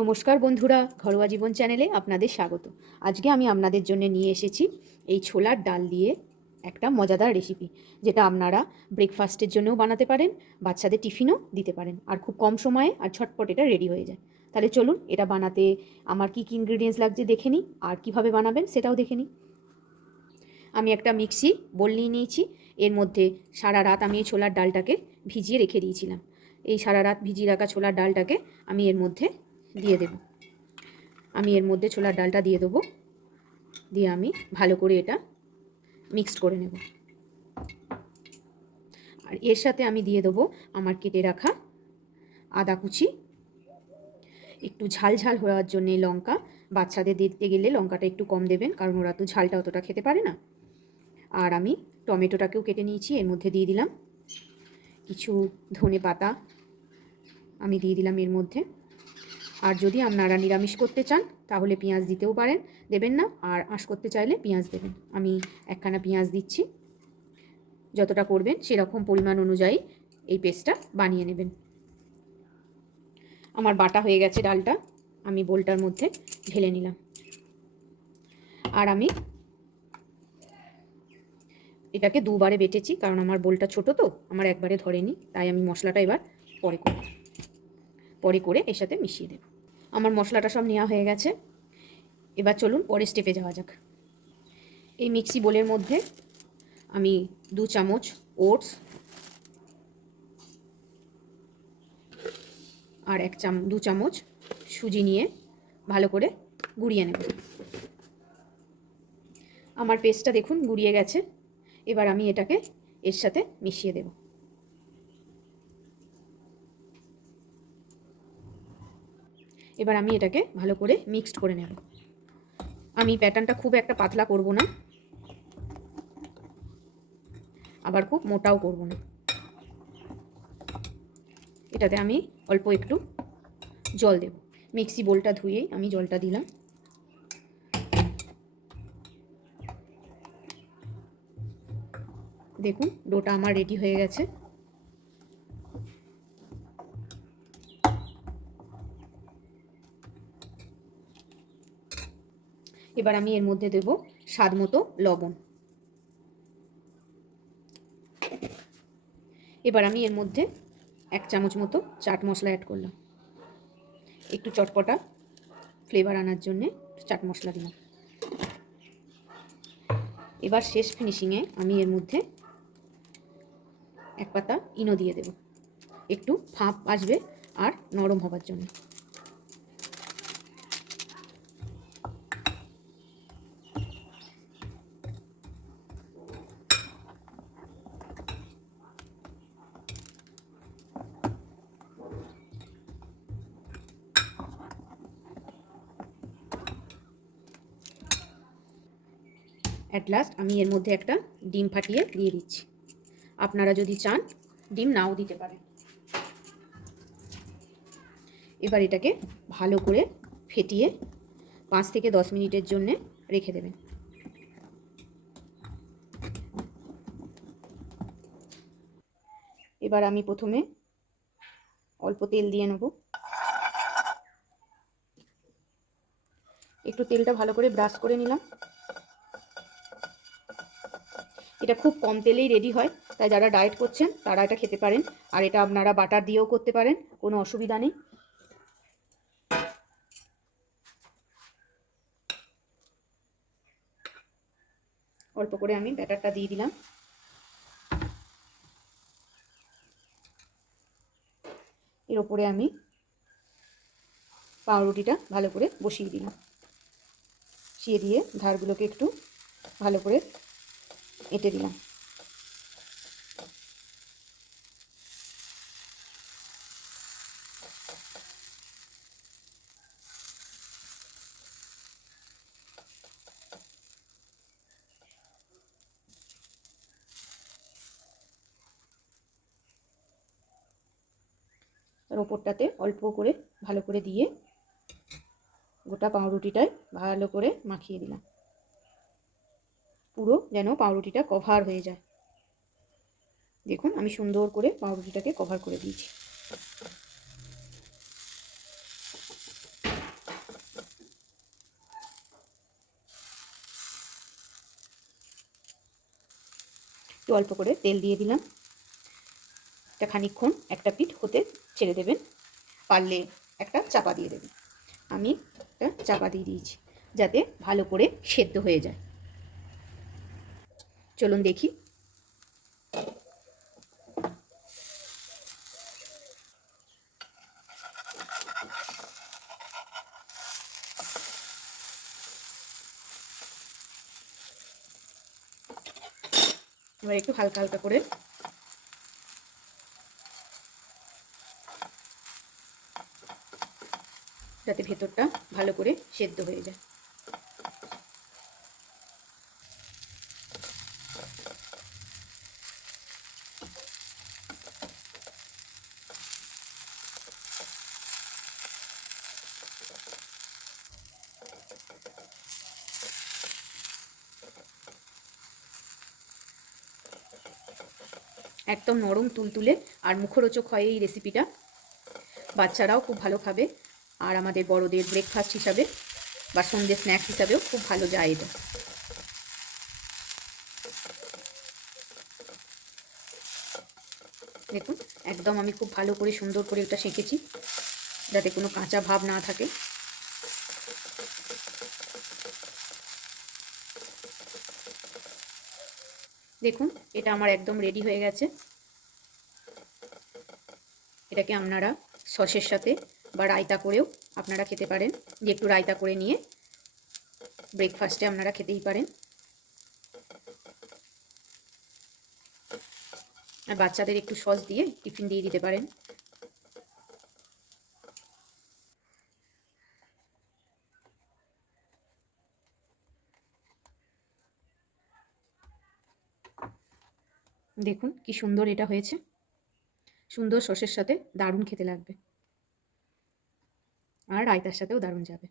নমস্কার বন্ধুরা, ঘরোয়া জীবন চ্যানেলে আপনাদের স্বাগত। আজকে আমি আপনাদের জন্য নিয়ে এসেছি এই ছোলার ডাল দিয়ে একটা মজাদার রেসিপি যেটা আপনারা ব্রেকফাস্টের জন্যও বানাতে পারেন, বাচ্চাদের টিফিনও দিতে পারেন। আর খুব কম সময়ে আর ঝটপট এটা রেডি হয়ে যায়। তাহলে চলুন, এটা বানাতে আমার কী কী ইনগ্রিডিয়েন্টস লাগছে দেখে নিই, আর কীভাবে বানাবেন সেটাও দেখে নিই। আমি একটা মিক্সি বোল নিয়ে নিয়েছি, এর মধ্যে সারা রাত আমি এই ছোলার ডালটাকে ভিজিয়ে রেখে দিয়েছিলাম। এই সারা রাত ভিজিয়ে রাখা ছোলার ডালটাকে আমি এর মধ্যে দিয়ে দেব। আমি এর মধ্যে ছোলার ডালটা দিয়ে দেবো। দিয়ে আমি ভালো করে এটা মিক্সড করে নেব। আর এর সাথে আমি দিয়ে দেবো আমার কেটে রাখা আদা কুচি। একটু ঝাল ঝাল হওয়ার জন্যে লঙ্কা। বাচ্চাদের দিতে গেলে লঙ্কাটা একটু কম দেবেন, কারণ ওরা তো ঝালটা অতটা খেতে পারে না। আর আমি টমেটোটাকেও কেটে নিয়েছি, এর মধ্যে দিয়ে দিলাম। কিছু ধনে পাতা আমি দিয়ে দিলাম এর মধ্যে। আর যদি আপনারা নিরামিষ করতে চান, তাহলে পেঁয়াজ দিতেও পারেন, দেবেন না। আর আঁশ করতে চাইলে পেঁয়াজ দেবেন। আমি একখানা পেঁয়াজ দিচ্ছি। যতটা করবেন সেরকম পরিমাণ অনুযায়ী এই পেস্টটা বানিয়ে নেবেন। আমার বাটা হয়ে গেছে ডালটা। আমি বোলটার মধ্যে ঢেলে নিলাম। আর আমি এটাকে দুবারে বেটেছি, কারণ আমার বোলটা ছোট তো, আমার একবারে ধরেনি। তাই আমি মশলাটা এবার পরে করব। পরে করে এর সাথে মিশিয়ে দেব। আমার মশলাটা সব নেওয়া হয়ে গেছে। এবার চলুন পরের স্টেপে যাওয়া যাক। এই মিক্সি বোলের মধ্যে আমি দু চামচ ওটস আর এক চাম, দু চামচ সুজি নিয়ে ভালো করে গুঁড়িয়ে নেব। আমার পেস্টটা দেখুন গুঁড়িয়ে গেছে। এবার আমি এটাকে এর সাথে মিশিয়ে দেবো। এবার আমি এটাকে ভালো করে মিক্সড করে নেব। আমি প্যাটার্নটা খুব একটা পাতলা করব না। আবার খুব মোটাও করব না। এটাতে আমি অল্প একটু জল দেব। মিক্সি বোলটা ধুয়েই আমি জলটা দিলাম। দেখুন ডোটা আমার রেডি হয়ে গেছে। এবার আমি এর মধ্যে দেব স্বাদ মতো লবণ। এবার আমি এর মধ্যে এক চামচ মতো চাট মশলা অ্যাড করলাম। একটু চটপটা ফ্লেভার আনার জন্যে চাট মশলা দিলাম। এবার শেষ ফিনিশিংয়ে আমি এর মধ্যে এক পাতা ইনো দিয়ে দেব। একটু ফাঁপ আসবে আর নরম হবার জন্য। অ্যাট লাস্ট আমি এর মধ্যে একটা ডিম ফাটিয়ে দিয়ে দিচ্ছি। আপনারা যদি চান, ডিম নাও দিতে পারেন। এবার এটাকে ভালো করে ফেটিয়ে পাঁচ থেকে দশ মিনিটের জন্যে রেখে দেবেন। এবার আমি প্রথমে অল্প তেল দিয়ে নেব। একটু তেলটা ভালো করে ব্রাশ করে নিলাম। এটা খুব কম তেলেই রেডি হয়। তাই যারা ডায়েট করছেন, তারা এটা খেতে পারেন। আর এটা আপনারা বাটার দিয়েও করতে পারেন, কোনো অসুবিধা নেই। অল্প করে আমি ব্যাটারটা দিয়ে দিলাম। এর ওপরে আমি পাউরুটিটা ভালো করে বসিয়ে দিলাম। বসিয়ে দিয়ে ধারগুলোকে একটু ভালো করে এঁটে দিলাম। তার ওপরটাতে অল্প করে ভালো করে দিয়ে গোটা পাউরুটিটায় ভালো করে মাখিয়ে দিলাম। পুরো যেন পাউরুটিটা কভার হয়ে যায়। দেখুন, আমি সুন্দর করে পাউরুটিটাকে কভার করে দিয়েছি। একটু অল্প করে তেল দিয়ে দিলাম। একটা খানিক্ষণ একটা পিঠ হতে ছেড়ে দেবেন। পারলে একটা চাপা দিয়ে দেবেন। আমি একটা চাপা দিয়ে দিয়েছি, যাতে ভালো করে সেদ্ধ হয়ে যায়। চলুন দেখি। এবার একটু হালকা হালকা করে। যাতে ভেতরটা ভালো করে সেদ্ধ হয়ে যায়। একদম নরম তুলতুলে আর মুখরোচক হয় এই রেসিপিটা বাচ্চারাও খুব ভালো খাবে আর আমাদের বড়দের ব্রেকফাস্ট হিসাবে বা সন্ধ্যে স্ন্যাক্স হিসাবেও খুব ভালো যায় এটা। দেখুন, একদম আমি খুব ভালো করে সুন্দর করে এটা সেঁকেছি, যাতে কোনো কাঁচা ভাব না থাকে। দেখুন, এটা আমার একদম রেডি হয়ে গেছে। এটাকে আপনারা সসের সাথে বা রায়তা করেও আপনারা খেতে পারেন। যে একটু রায়তা করে নিয়ে ব্রেকফাস্টে আপনারা খেতেই পারেন। আর বাচ্চাদের একটু সস দিয়ে টিফিন দিয়ে দিতে পারেন। দেখুন কি সুন্দর এটা হয়েছে। সুন্দর সসের সাথে দারুণ খেতে লাগবে। আর রায়তার সাথেও দারুণ যাবে।